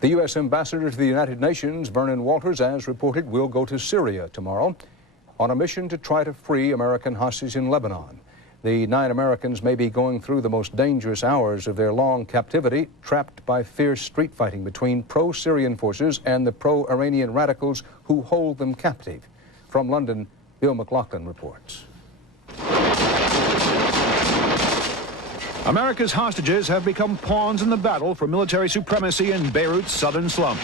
The U.S. ambassador to the United Nations, Vernon Walters, as reported, will go to Syria tomorrow on a mission to try to free American hostages in Lebanon. The 9 Americans may be going through the most dangerous hours of their long captivity, trapped by fierce street fighting between pro-Syrian forces and the pro-Iranian radicals who hold them captive. From London, Bill McLaughlin reports. America's hostages have become pawns in the battle for military supremacy in Beirut's southern slums.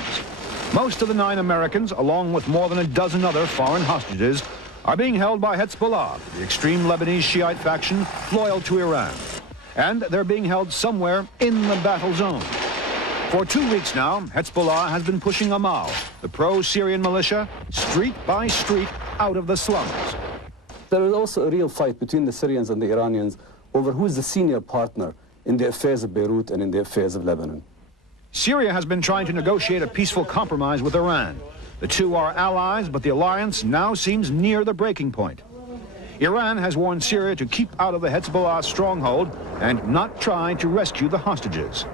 Most of the 9 Americans, along with more than a dozen other foreign hostages, are being held by Hezbollah, the extreme Lebanese Shiite faction loyal to Iran. And they're being held somewhere in the battle zone. For 2 weeks now, Hezbollah has been pushing Amal, the pro-Syrian militia, street by street out of the slums. There is also a real fight between the Syrians and the Iranians over who is the senior partner in the affairs of Beirut and in the affairs of Lebanon. Syria has been trying to negotiate a peaceful compromise with Iran. The two are allies, but the alliance now seems near the breaking point. Iran has warned Syria to keep out of the Hezbollah stronghold and not try to rescue the hostages.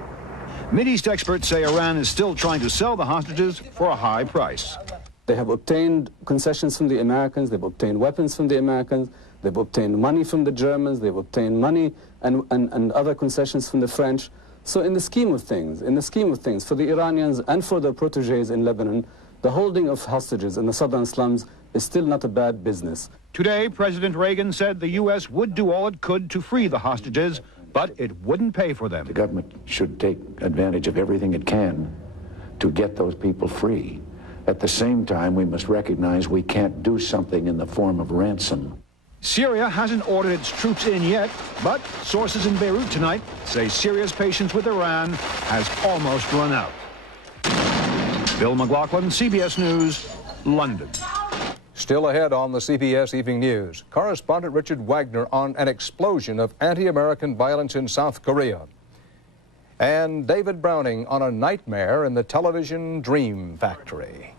Mideast experts say Iran is still trying to sell the hostages for a high price. They have obtained concessions from the Americans, they've obtained weapons from the Americans, they've obtained money from the Germans, they've obtained money and other concessions from the French. So in the scheme of things, for the Iranians and for their protégés in Lebanon, the holding of hostages in the southern slums is still not a bad business. Today, President Reagan said the U.S. would do all it could to free the hostages, but it wouldn't pay for them. The government should take advantage of everything it can to get those people free. At the same time, we must recognize we can't do something in the form of ransom. Syria hasn't ordered its troops in yet, but sources in Beirut tonight say Syria's patience with Iran has almost run out. Bill McLaughlin, CBS News, London. Still ahead on the CBS Evening News, correspondent Richard Wagner on an explosion of anti-American violence in South Korea. And David Browning on a nightmare in the television dream factory.